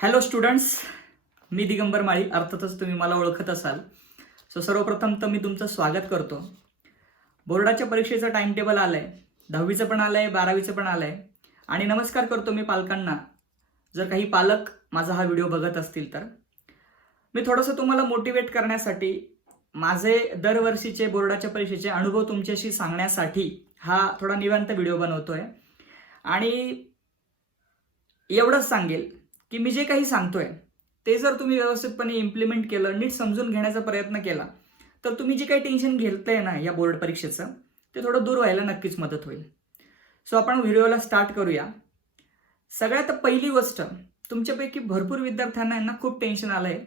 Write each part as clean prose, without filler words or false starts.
Hello students, मी दिगंबर माळी. अर्थातच तुम्ही मला ओळखत असाल. सर्वप्रथम तर मी तुमचं स्वागत करतो. बोर्डाच्या परीक्षेचं टाइम टेबल आलं आहे, 10वीचं पण आलं आहे, 12वीचं पण आलं आहे. आणि नमस्कार करतो मी पालकांना, जर काही पालक माझा हा व्हिडिओ बघत असतील तर. मी थोडंसं तुम्हाला मोटिवेट करण्यासाठी, माझे दरवर्षीचे बोर्डाच्या परीक्षेचे अनुभव तुमच्याशी सांगण्यासाठी हा थोडा निवांत व्हिडिओ बनवतोय. आणि एवढंच सांगेल की मी जे काही सांगतोय ते जर तुम्ही व्यवस्थितपणे इम्प्लिमेंट केलं, नीट समजून घेण्याचा प्रयत्न केला, तर तुम्ही जे काही टेन्शन घेतलंय ना या बोर्ड परीक्षेचं, ते थोडं दूर व्हायला नक्कीच मदत होईल. आपण व्हिडिओला स्टार्ट करूया. सगळ्यात पहिली गोष्ट, तुमच्यापैकी भरपूर विद्यार्थ्यांना खूप टेन्शन आलंय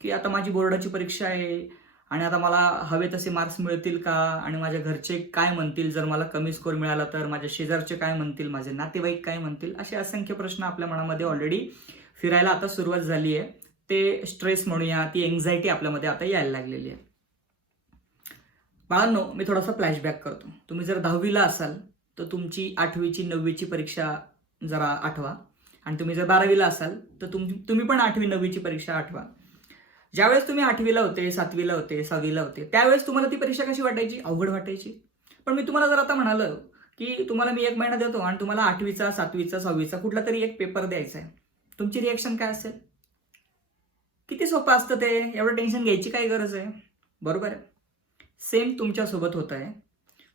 की आता माझी बोर्डाची परीक्षा आहे आणि आता मला हवे तसे मार्क्स मिळतील का, आणि माझ्या घरचे काय म्हणतील जर मला कमी स्कोर मिळाला तर, माझ्या शेजारचे काय म्हणतील, माझे नातेवाईक काय म्हणतील, असे असंख्य प्रश्न आपल्या मनामध्ये ऑलरेडी फिरायला आता सुरुवात झाली आहे. ते स्ट्रेस म्हणूया, ती एन्झायटी आपल्यामध्ये आता यायला लागलेली आहे. बाळांनो, मी थोडासा फ्लॅशबॅक करतो. तुम्ही जर 10वीला असाल तर तुमची 8वीची 9वीची परीक्षा जरा आठवा, आणि तुम्ही जर 12वीला असाल तर तुम्ही पण 8वी 9वीची परीक्षा आठवा. ज्यावेळेस तुम्ही 8वीला होते, 7वीला होते, 6वीला होते, त्यावेळेस तुम्हाला ती परीक्षा कशी वाटायची? अवघड वाटायची. पण मी तुम्हाला जर आता म्हणालं की तुम्हाला मी 1 महिना देतो आणि तुम्हाला 8वीचा 7वीचा 6वीचा कुठला तरी एक पेपर द्यायचा आहे, तुमची रिॲक्शन काय असेल? किती सोपं असतं ते, एवढं टेन्शन घ्यायची काय गरज आहे? बरोबर आहे. सेम तुमच्यासोबत होत आहे.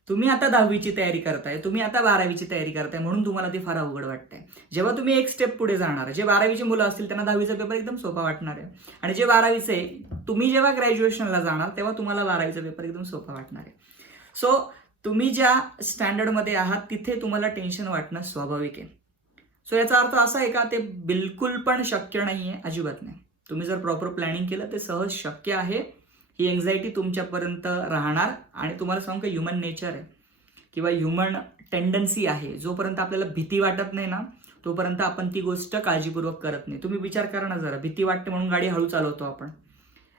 तुम्ही आता 10वीची तयारी करताय, तुम्ही आता 12वीची तयारी करताय, म्हणून तुम्हाला ते फार अवघड वाटतंय. जेव्हा तुम्ही एक स्टेप पुढे जाणार, जे 12वीचे मुलं असतील त्यांना 10वीचा पेपर एकदम सोपा वाटणार आहे, आणि जे 12वीचे, तुम्ही जेव्हा ग्रॅज्युएशनला जाणार तेव्हा तुम्हाला 12वीचा पेपर एकदम सोपा वाटणार आहे. तुम्ही ज्या स्टँडर्डमध्ये आहात तिथे तुम्हाला टेन्शन वाटणं स्वाभाविक आहे. याचा अर्थ असा आहे का ते बिलकुल पण शक्य नाही आहे? अजिबात नाही. तुम्ही जर प्रॉपर प्लॅनिंग केलं ते सहज शक्य आहे. ही एन्झायटी तुमच्यापर्यंत राहणार, आणि तुम्हाला सांगू का, ह्युमन नेचर आहे किंवा ह्युमन टेंडन्सी आहे, जोपर्यंत आपल्याला भीती वाटत नाही ना तोपर्यंत आपण ती गोष्ट काळजीपूर्वक करत नाही. तुम्ही विचार करा ना जरा, भीती वाटते म्हणून गाडी हळू चालवतो आपण,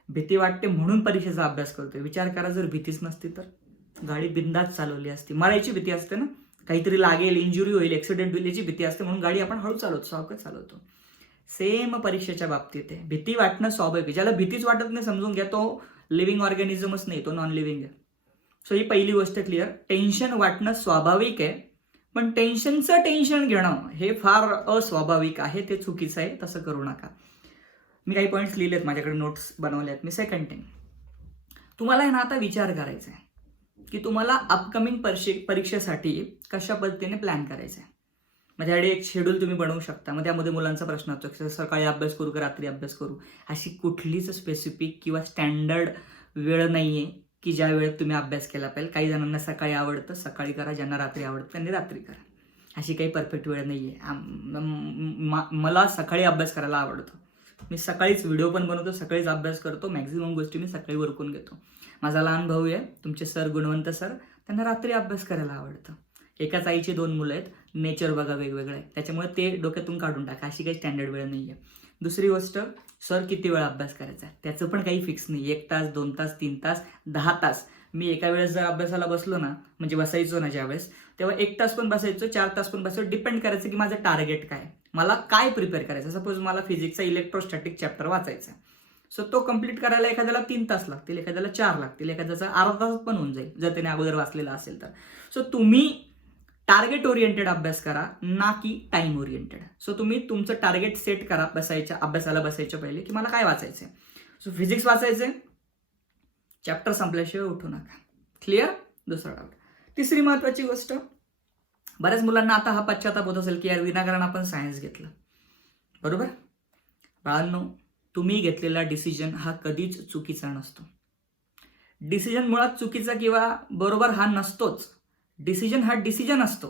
भीती वाटते म्हणून परीक्षेचा अभ्यास करतोय. विचार करा, जर भीतीच नसती तर गाडी बिंदास चालवली असती. मरायची भीती असते ना, काहीतरी लागेल, इंजुरी होईल, ऍक्सिडेंट होईल याची भीती असते, म्हणून गाडी आपण हळू चालवतो, सावकाश चालवतो. सेम परीक्षेच्या बाबतीत आहे. भीती वाटणं स्वाभाविक आहे. ज्याला भीतीच वाटत नाही, समजून घ्या, तो लिव्हिंग ऑर्गॅनिझमच नाही, तो नॉन लिव्हिंग आहे. ही पहिली गोष्ट क्लिअर. टेन्शन वाटणं स्वाभाविक आहे, पण टेन्शनचं टेन्शन घेणं हे फार अस्वाभाविक आहे, ते चुकीचं आहे. तसं करू नका. मी काही पॉईंट्स लिहिलेत, माझ्याकडे नोट्स बनवल्यात मी. सेकंड थिंग, तुम्हाला आहे ना आता विचार करायचा आहे की तुम्हाला अपकमिंग परीक्षेसाठी कशा पद्धतीने प्लॅन करायचं आहे. माझ्याकडे एक शेड्यूल तुम्ही बनवू शकता. मग त्यामध्ये मुलांचा प्रश्न असतो की सकाळी अभ्यास करू का रात्री अभ्यास करू. अशी कुठलीच स्पेसिफिक किंवा स्टँडर्ड वेळ नाही आहे की ज्या वेळेत तुम्ही अभ्यास केला पाहिजे. काही जणांना सकाळी आवडतं, सकाळी करा. ज्यांना रात्री आवडतं त्यांनी रात्री करा. अशी काही परफेक्ट वेळ नाही आहे. मला सकाळी अभ्यास करायला आवडतं. मी सकाळीच व्हिडिओ पण बनवतो, सकाळीच अभ्यास करतो. मॅक्झिमम गोष्टी मी सकाळी उरकून घेतो. माझा लहान भाऊ आहे, तुमचे सर गुणवंत सर, त्यांना रात्री अभ्यास करायला आवडतं. एकाच आईची 2 मुलं आहेत. नेचर बघा वेगवेगळं आहे, त्याच्यामुळे ते डोक्यातून काढून टाका. अशी काही स्टँडर्ड वेळ नाही आहे. दुसरी गोष्ट, सर किती वेळ अभ्यास करायचा आहे त्याचं पण काही फिक्स नाही. 1 तास, 2 तास, 3 तास, 10 तास. मी एका वेळेस जर अभ्यासाला बसलो ना, म्हणजे बसायचो ना ज्यावेळेस, तेव्हा 1 तास पण बसायचो, 4 तास पण बसायचो. डिपेंड करायचं की माझं टार्गेट काय, मला काय प्रिपेअर करायचं. सपोज मला फिजिक्सचा इलेक्ट्रोस्टॅटिक चॅप्टर वाचायचा आहे, तो कंप्लीट करायला एखाद्याला 3 तास लागतील, एखाद्याला 4 लागतील, एखाद्याचा अर्धा तास पण होऊन जाईल जर त्याने अगोदर वाचलेला असेल तर. तुम्ही टार्गेट ओरिएंटेड अभ्यास करा, ना की टाइम ओरिएंटेड. तुम्ही तुमचं टार्गेट सेट करा अभ्यासाला बसायच्या पहिले की मला काय वाचायचंय. फिजिक्स वाचायचंय, चॅप्टर संपल्याशिवाय उठू नका. क्लिअर? दुसरा डाऊट. तिसरी महत्वाची गोष्ट, बऱ्याच मुलांना आता हा पश्चाताप होत असेल की यार विनाकारण आपण सायन्स घेतलं. बरोबर? बाळांनो, तुम्ही घेतलेला डिसिजन हा कधीच चुकीचा नसतो. डिसिजन मुळात चुकीचा किंवा बरोबर हा नसतोच. डिसिजन हा डिसिजन असतो.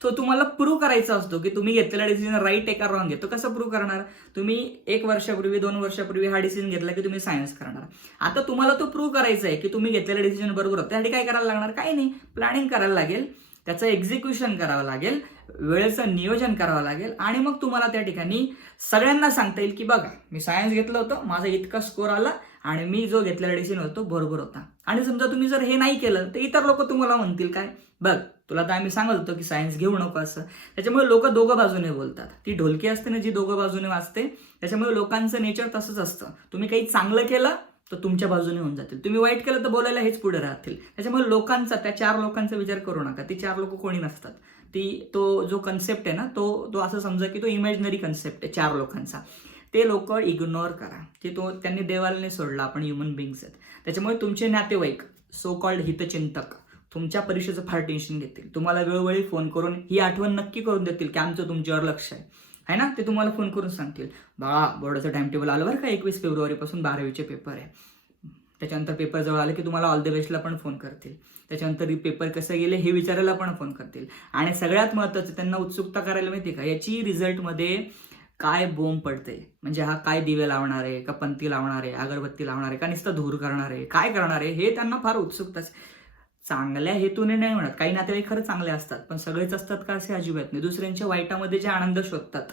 तो तुम्हाला प्रूव्ह करायचा असतो की तुम्ही घेतलेला डिसिजन राईट आहे का रॉंग आहे. तो कसं प्रूव्ह करणार? तुम्ही 1 वर्षापूर्वी 2 वर्षापूर्वी हा डिसिजन घेतला की तुम्ही सायन्स करणार. आता तुम्हाला तो प्रूव्ह करायचा आहे की तुम्ही घेतलेला डिसिजन बरोबर होतं. त्यासाठी काय करायला लागणार? काही नाही, प्लॅनिंग करायला लागेल, त्याचं एक्झिक्युशन करावं लागेल, वेळेचं नियोजन करावं लागेल, आणि मग तुम्हाला त्या ठिकाणी सगळ्यांना सांगता येईल की बघा, मी सायन्स घेतलं होतं, माझा इतका स्कोर आला, आणि मी जो घेतलेला डिसिजन होतो बरोबर होता. आणि समजा तुम्ही जर हे नाही केलं तर इतर लोक तुम्हाला म्हणतील काय, बघ तुला तर आम्ही सांगत होतो की सायन्स घेऊ नको असं. त्याच्यामुळे लोक दोघं बाजूने बोलतात. ती ढोलकी असते ना जी दोघं बाजूने वाजते, त्याच्यामुळे लोकांचं नेचर तसंच असतं. तुम्ही काही चांगलं केलं तर तुमच्या बाजूने होऊन जातील, तुम्ही वाईट केलं तर बोलायला हेच पुढे राहतील. त्याच्यामुळे लोकांचा, त्या 4 लोकांचा विचार करू नका. ती 4 लोक कोणी नसतात. तो जो कन्सेप्ट आहे ना तो असं समजा की तो इमॅजिनरी कन्सेप्ट आहे 4 लोकांचा. ते लोक इग्नोर करा की त्यांनी देवाला नाही सोडला, आपण ह्युमन बिंग्स आहेत. त्याच्यामुळे तुमचे नातेवाईक, सो कॉल्ड हितचिंतक, तुमच्या परीक्षेचं फार टेन्शन घेतील. तुम्हाला वेळोवेळी फोन करून ही आठवण नक्की करून देतील की आमचं तुमच्यावर लक्ष आहे ना. ते तुम्हाला फोन करून सांगतील, बाळा बोर्डाचं टाइम टेबल आलं बरं का, 21 फेब्रुवारीपासून 12वीचे पेपर आहे. त्याच्यानंतर पेपर जवळ आले की तुम्हाला ऑल द बेस्टला पण फोन करतील. त्याच्यानंतर पेपर कसे गेले हे विचारायला पण फोन करतील. आणि सगळ्यात महत्त्वाचं, त्यांना उत्सुकता करायला माहिती का, याची रिझल्टमध्ये काय बोंब पडते, म्हणजे हा काय दिवे लावणार आहे का, पंथी लावणार आहे, अगरबत्ती लावणार आहे का, नुसतं धूर करणार आहे, काय करणार आहे, हे त्यांना फार उत्सुकता. चांगल्या हेतूने नाही म्हणत, काही नातेवाईक खरं चांगले असतात, पण सगळेच असतात का असे अजिबात नाही. दुसऱ्यांच्या वाईटामध्ये जे आनंद शोधतात,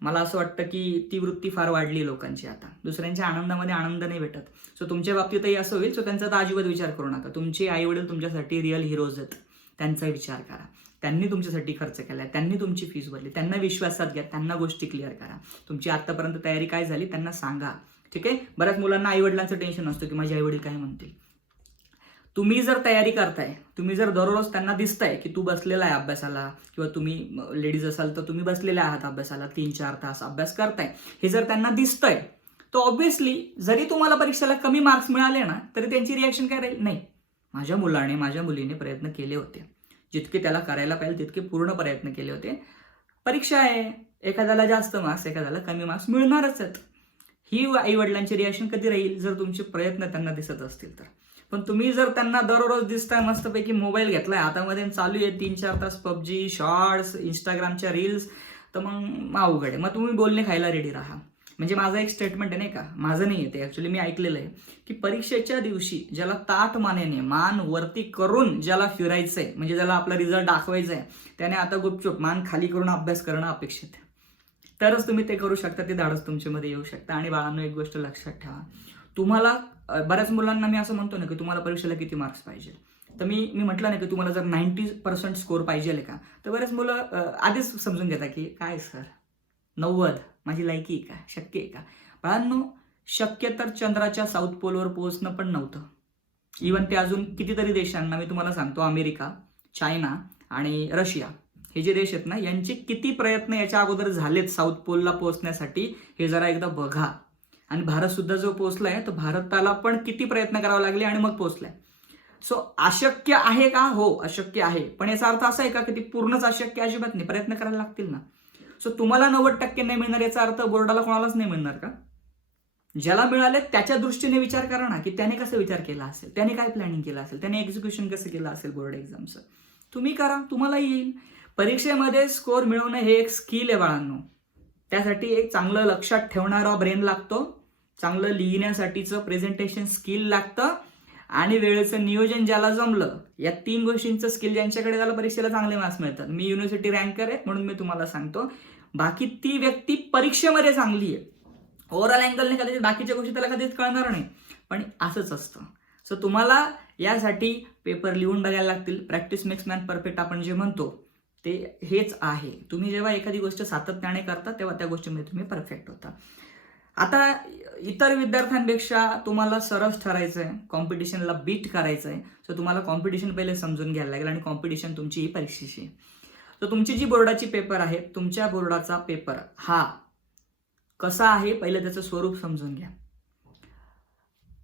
मला असं वाटतं की ती वृत्ती फार वाढली लोकांची आता. दुसऱ्यांच्या आनंदामध्ये आनंद नाही भेटत. सो तुमच्या बाबतीतही असं होईल. सो त्यांचा तर अजिबात विचार करू नका. तुमचे आई वडील तुमच्यासाठी रिअल हिरोज आहेत, त्यांचा विचार करा. त्यांनी तुमच्यासाठी खर्च केलाय, त्यांनी तुमची फीस भरली, त्यांना विश्वासात घ्या, त्यांना गोष्टी क्लिअर करा. तुमची आतापर्यंत तयारी काय झाली त्यांना सांगा. ठीक आहे. बऱ्याच मुलांना आई वडिलांचं टेन्शन असतं की माझे आई वडील काय म्हणतील. तुम्ही जर तयारी करताय, तुम्ही जर दररोज त्यांना दिसताय की तू बसलेला आहे अभ्यासाला, किंवा तुम्ही लेडीज असाल तर तुम्ही बसलेले आहात अभ्यासाला, 3-4 तास अभ्यास करताय, हे जर त्यांना दिसतंय, तर ऑब्व्हियसली जरी तुम्हाला परीक्षेला कमी मार्क्स मिळाले ना तरी त्यांची रिॲक्शन काय राहील, नाही माझ्या मुलाने माझ्या मुलीने प्रयत्न केले होते, जितके त्याला करायला पाहिजे तितके पूर्ण प्रयत्न केले होते. परीक्षा आहे, एखाद्याला जास्त मार्क्स एखाद्याला कमी मार्क्स मिळणारच आहेत. ही आई वडिलांची रिॲक्शन कधी राहील, जर तुमचे प्रयत्न त्यांना दिसत असतील तर. पण तुम्ही जर त्यांना दररोज दिसताय मस्तपैकी मोबाईल घेतलाय हातामध्ये, चालू आहे 3-4 तास पबजी, शॉर्ट्स, इंस्टाग्रामच्या रील्स, तर मग अवघड आहे. मग तुम्ही बोलणे खायला रेडी राहा. म्हणजे माझं एक स्टेटमेंट आहे नाही का, माझं नाही येते ॲक्च्युली, मी ऐकलेलं आहे की परीक्षेच्या दिवशी ज्याला ताठ मानेने मान वरती करून ज्याला फिरायचंय, म्हणजे ज्याला आपला रिझल्ट दाखवायचा आहे, त्याने आता गुपचूप मान खाली करून अभ्यास करणं अपेक्षित आहे. तरच तुम्ही ते करू शकता, ते धाडस तुमच्यामध्ये येऊ शकतं. आणि बाळांनो एक गोष्ट लक्षात ठेवा, तुम्हाला बऱ्याच मुलांना मी असं म्हणतो ना की तुम्हाला परीक्षेला किती मार्क्स पाहिजे, तर मी म्हटलं ना की तुम्हाला जर 90% स्कोर पाहिजे का, तर बरेच मुलं आधीच समजून घेतात की काय सर 90 माझी लायकी आहे का, शक्य आहे का. बाळांनो शक्य तर चंद्राच्या साऊथ पोलवर पोहोचणं पण नव्हतं. इव्हन ते अजून कितीतरी देशांना मी तुम्हाला सांगतो, अमेरिका, चायना आणि रशिया, हे जे देश आहेत ना, यांचे किती प्रयत्न याच्या अगोदर झालेत साऊथ पोलला पोहोचण्यासाठी, हे जरा एकदा बघा. आणि भारत सुद्धा जो पोहोचलाय, तो भारताला पण किती प्रयत्न करावे लागले आणि मग पोहोचलाय. सो अशक्य आहे का, हो अशक्य आहे, पण याचा अर्थ असा आहे का की ती पूर्णच अशक्य, अजिबात नाही, प्रयत्न करायला लागतील ना. सो तुम्हाला 90% नाही मिळणार याचा अर्थ बोर्डाला कोणालाच नाही मिळणार का. ज्याला मिळाले त्याच्या दृष्टीने विचार करा ना की त्याने कसं विचार केला असेल, त्याने काय प्लॅनिंग केलं असेल, त्याने एक्झिक्युशन कसं केलं असेल बोर्ड एक्झामचं. तुम्ही करा, तुम्हाला येईल. परीक्षेमध्ये स्कोर मिळवणं हे एक स्किल आहे बाळांनो. त्यासाठी एक चांगलं लक्षात ठेवणारा ब्रेन लागतो, चांगलं लिहिण्यासाठीचं प्रेझेंटेशन स्किल लागतं, आणि वेळेचं नियोजन ज्याला जमलं, या 3 गोष्टींचं स्किल ज्यांच्याकडे, त्याला परीक्षेला चांगले मार्क्स मिळतात. मी युनिव्हर्सिटी रँकर आहे म्हणून मी तुम्हाला सांगतो, बाकी ती व्यक्ती परीक्षेमध्ये चांगली आहे, ओव्हरऑल अँगलने कदाचित बाकीच्या गोष्टी त्याला कधीच कळणार नाही, पण असंच असतं. सो तुम्हाला यासाठी पेपर लिहून बघायला लागतील. प्रॅक्टिस मेक्स मॅन परफेक्ट आपण जे म्हणतो ते हेच आहे. तुम्ही जेव्हा एखादी गोष्ट सातत्याने करता तेव्हा त्या गोष्टीमध्ये तुम्ही परफेक्ट होता. आता इतर विद्यार्थ्यांपेक्षा तुम्हाला सरस ठरायचं आहे, कॉम्पिटिशनला बीट करायचं आहे. सो तुम्हाला कॉम्पिटिशन पहिले समजून घ्यायला लागेल, आणि कॉम्पिटिशन तुमची ही परीक्षेची आहे. तर तुमची जी बोर्डाची पेपर आहे, तुमच्या बोर्डाचा पेपर हा कसा आहे, पहिलं त्याचं स्वरूप समजून घ्या.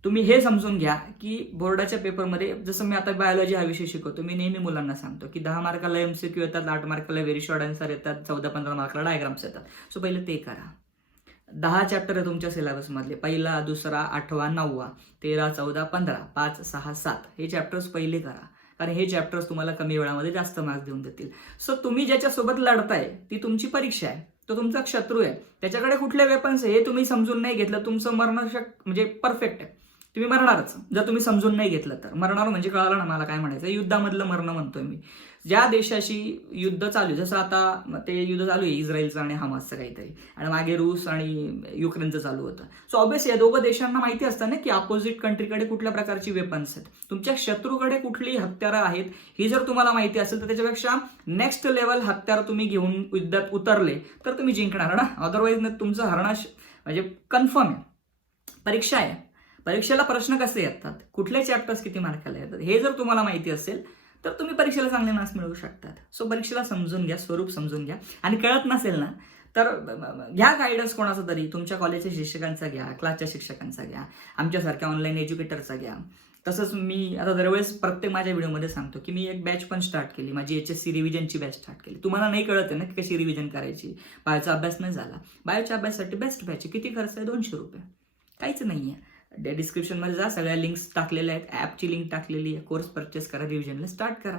तुम्ही हे समजून घ्या की बोर्डाच्या पेपरमध्ये, जसं मी आता बायोलॉजी हा विषय शिकवतो, मी नेहमी मुलांना सांगतो की 10 मार्काला MCQ येतात, 8 मार्काला व्हेरी शॉर्ट आन्सर येतात, 14-15 मार्काला डायग्राम्स येतात. सो पहिले ते करा. 10 चॅप्टर आहे तुमच्या सिलेबसमधले, पहिला, दुसरा, 8वा, 9वा, 13, 14, 15, 5, 6, 7 हे चॅप्टर्स पहिले करा, कारण हे चॅप्टर्स तुम्हाला कमी वेळामध्ये जास्त मार्क्स देऊन देतील. सो तुम्ही ज्याच्यासोबत लढताय ती तुमची परीक्षा आहे, तो तुमचा शत्रू आहे, त्याच्याकडे कुठले वेपन्स आहे हे तुम्ही समजून नाही घेतलं, तुमचं मरण म्हणजे परफेक्ट आहे, तुम्ही मरणारच. जर तुम्ही समजून नाही घेतलं तर मरणार, म्हणजे कळालं ना मला काय म्हणायचं, युद्धामधलं मरण म्हणतोय मी. ज्या देशाशी युद्ध चालू आहे, जसं आता ते युद्ध चालू आहे इस्रायलचं आणि हमासचं काहीतरी, आणि मागे रूस आणि युक्रेनचं चालू होतं. सो ऑब्व्हियसली या दोघं देशांना माहिती असतं ना की अपोजिट कंट्रीकडे कुठल्या प्रकारची वेपन्स आहेत, तुमच्या शत्रूकडे कुठली हत्यारं आहेत. ही जर तुम्हाला माहिती असेल तर त्याच्यापेक्षा नेक्स्ट लेवल हत्यार तुम्ही घेऊन युद्धात उतरले तर तुम्ही जिंकणार ना. अदरवाईज तुमचं हरणं म्हणजे कन्फर्म आहे. परीक्षा आहे, परीक्षेला प्रश्न कसे येतात, कुठले चॅप्टर्स किती मार्काला येतात, हे जर तुम्हाला माहिती असेल तर तुम्ही परीक्षेला चांगले मार्क्स मिळवू शकतात. सो परीक्षेला समजून घ्या, स्वरूप समजून घ्या. आणि कळत नसेल ना तर घ्या गायडन्स कोणाचा तरी, तुमच्या कॉलेजच्या शिक्षकांचा घ्या, क्लासच्या शिक्षकांचा घ्या, आमच्यासारख्या ऑनलाईन एज्युकेटरचा घ्या. तसंच मी आता दरवेळेस प्रत्येक माझ्या व्हिडिओमध्ये सांगतो की मी एक बॅच पण स्टार्ट केली, माझी HSC रिव्हिजनची बॅच स्टार्ट केली. तुम्हाला नाही कळत आहे ना की कशी रिव्हिजन करायची, बायोचा अभ्यास नाही झाला, बायोच्या अभ्यासासाठी बेस्ट बॅच. किती खर्च आहे? 200 रुपये, काहीच नाही आहे. डिस्क्रिप्शनमध्ये जा, सगळ्या लिंक्स टाकलेल्या आहेत, ॲपची लिंक टाकलेली आहे. कोर्स परचेस करा, रिव्हिजनला स्टार्ट करा.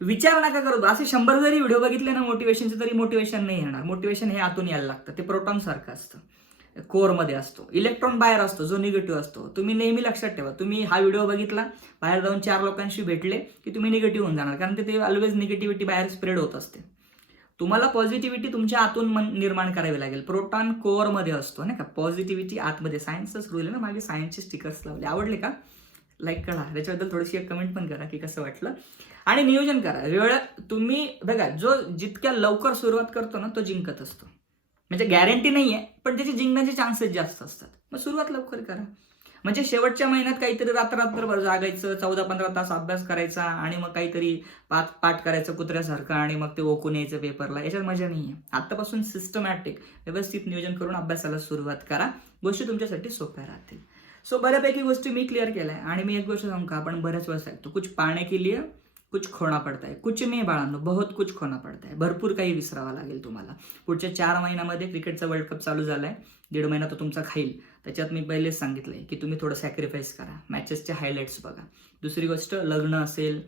विचार नका करू. असे 100 जरी व्हिडिओ बघितले ना मोटिवेशनचे तरी मोटिवेशन नाही येणार. मोटिवेशन हे आतून यायला लागतं. ते प्रोटॉन सारखं असतं, कोअरमध्ये असतो. इलेक्ट्रॉन बाहेर असतो जो निगेटिव्ह असतो. तुम्ही नेहमी लक्षात ठेवा, तुम्ही हा व्हिडिओ बघितला, बाहेर जाऊन 4 लोकांशी भेटले की तुम्ही निगेटिव्ह होऊन जाणार, कारण ते ऑलवेज निगेटिव्हिटी बाहेर स्प्रेड होत असते. तुम्हाला पॉझिटिव्हिटी तुमच्या आतून निर्माण करावी लागेल. प्रोटॉन कोअरमध्ये असतो नाही का, पॉझिटिव्हिटी आतमध्ये. सायन्सच रूल आहे ना, मागे सायन्सचे स्टिकर्स लावले. आवडले का? लाईक करा, त्याच्याबद्दल थोडीशी एक कमेंट पण करा की कसं वाटलं. आणि नियोजन करा. वेळ तुम्ही बघा, जो जितक्या लवकर सुरुवात करतो ना तो जिंकत असतो. म्हणजे गॅरंटी नाही आहे, पण त्याचे जिंकण्याचे चान्सेस जास्त असतात. मग सुरुवात लवकर करा. म्हणजे शेवटच्या महिन्यात काहीतरी रात्रभर जागायचं, 14-15 तास अभ्यास करायचा आणि मग काहीतरी पाठ करायचं कुत्र्यासारखं आणि मग ते ओकून यायचं पेपरला, याच्यात मजा नाही आहे. आत्तापासून सिस्टमॅटिक व्यवस्थित नियोजन करून अभ्यासाला सुरुवात करा. गोष्टी तुमच्यासाठी सोप्या राहतील. सो बऱ्यापैकी गोष्टी मी क्लिअर केल्या आहे. आणि मी एक गोष्ट सांगू का, आपण बऱ्याच वेळेस ऐकतो कुछ पाने के लिए कुछ खोना पडता है. कुछ नाही बाळांनो, बहुत कुछ खोना पडता है. भरपूर काही विसरावं लागेल तुम्हाला. पुढच्या 4 महिन्यामध्ये क्रिकेटचा वर्ल्ड कप चालू झालाय. 1.5 महिना तो तुमचा खाईल. त्याच्यात मी पहिलेच सांगितलंय की तुम्ही थोडं सॅक्रिफाईस करा, मॅचेसचे हायलाइट्स बघा. दुसरी गोष्ट, लग्न असेल,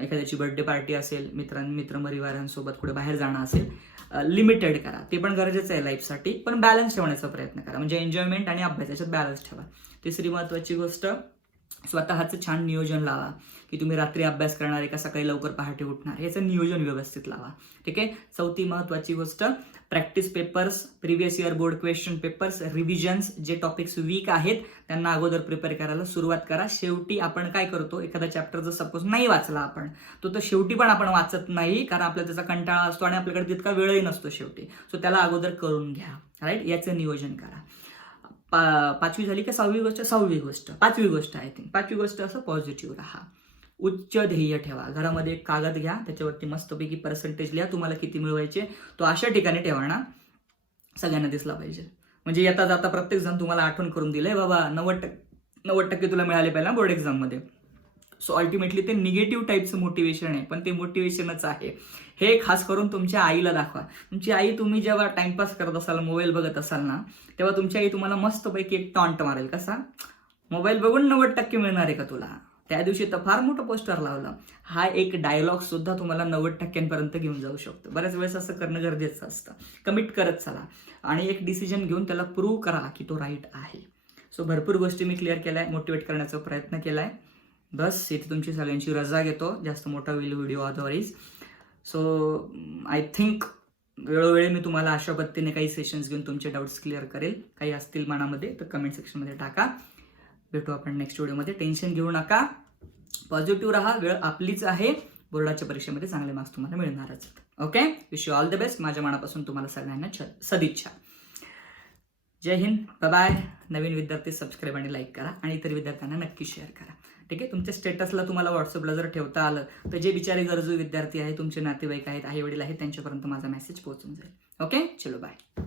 एखाद्याची बर्थडे पार्टी असेल, मित्रपरिवारांसोबत कुठे बाहेर जाणं असेल, लिमिटेड करा. ते पण गरजेचं आहे लाईफसाठी, पण बॅलन्स ठेवण्याचा प्रयत्न करा. म्हणजे एन्जॉयमेंट आणि अभ्यास याच्यात बॅलन्स ठेवा. तिसरी महत्त्वाची गोष्ट, स्वतःचं छान नियोजन लावा की तुम्ही रात्री अभ्यास करणार आहे का सकाळी लवकर पहाटे उठणार, याचं नियोजन व्यवस्थित लावा. ठीक आहे. चौथी महत्त्वाची गोष्ट, practice papers, previous year board question papers, revisions, जे टॉपिक्स वीक आहेत त्यांना अगोदर प्रिपेअर करायला सुरुवात करा. शेवटी आपण काय करतो, एखादा चॅप्टर जर सपोज नाही वाचला आपण, तो शेवटी पण आपण वाचत नाही, कारण आपल्याला त्याचा कंटाळा असतो आणि आपल्याकडे तितका वेळही नसतो शेवटी. सो त्याला अगोदर करून घ्या. राईट, याचं नियोजन करा. 5वी झाली का 6वी गोष्ट? 6वी गोष्ट, 5वी गोष्ट आय थिंक. 5वी गोष्ट असं, पॉझिटिव्ह राहा, उच्च ध्येय ठेवा. घरामध्ये एक कागद घ्या, त्याच्यावरती मस्तपैकी पर्सेंटेज लिहा, तुम्हाला किती मिळवायचे. तो अशा ठिकाणी ठेवा ना सगळ्यांना दिसला पाहिजे. म्हणजे येता जाता प्रत्येक जण तुम्हाला आठवण करून दिलंय, बाबा 90% तुला मिळाले पाहिजे बोर्ड एक्झाममध्ये. सो अल्टिमेटली ते निगेटिव्ह टाईपचं मोटिवेशन आहे, पण ते मोटिवेशनच आहे. हे खास करून तुमच्या आईला दाखवा. तुमची आई, तुम्ही जेव्हा टाइमपास करत असाल, मोबाईल बघत असाल ना, तेव्हा तुमची आई तुम्हाला मस्तपैकी एक टॉन्ट मारेल. कसा? मोबाईल बघून 90% मिळणार आहे का तुला? त्या दिवशी तर फार मोठं पोस्टर लावलं. हा एक डायलॉग सुद्धा तुम्हाला 90% घेऊन जाऊ शकतो. बऱ्याच वेळेस असं करणं गरजेचं असतं. कमिट करत चला आणि एक डिसिजन घेऊन त्याला प्रूव्ह करा की तो राईट आहे. सो भरपूर गोष्टी मी क्लिअर केल्या आहे, मोटिवेट करण्याचा प्रयत्न केला आहे. बस इथे तुमची सगळ्यांची रजा घेतो. जास्त मोठा होईल video otherwise. So I think वेळोवेळी मी तुम्हाला अशा पद्धतीने काही सेशन्स घेऊन तुमचे डाऊट्स क्लिअर करेल. काही असतील मनामध्ये तर कमेंट सेक्शनमध्ये टाका. भेटू आपण नेक्स्ट व्हिडिओमध्ये. टेन्शन घेऊ नका, पॉझिटिव्ह राहा. वेळ आपलीच आहे. बोर्डाच्या परीक्षेमध्ये चांगले मार्क्स तुम्हाला मिळणारच. Okay, wish you all the best. माझ्या मनापासून तुम्हाला सगळ्यांना सदिच्छा. जय हिंद, बाय. नवीन विद्यार्थी सबस्क्राईब आणि लाईक करा आणि इतर विद्यार्थ्यांना नक्की शेअर करा. ठीक आहे. तुमच्या स्टेटसला तुम्हाला व्हॉट्सअपला जर ठेवता आलं तर जे बिचारे गरजू विद्यार्थी आहेत, तुमचे नातेवाईक आहेत, आई वडील आहेत, त्यांच्यापर्यंत माझा मेसेज पोहोचून जाईल. ओके, चलो बाय.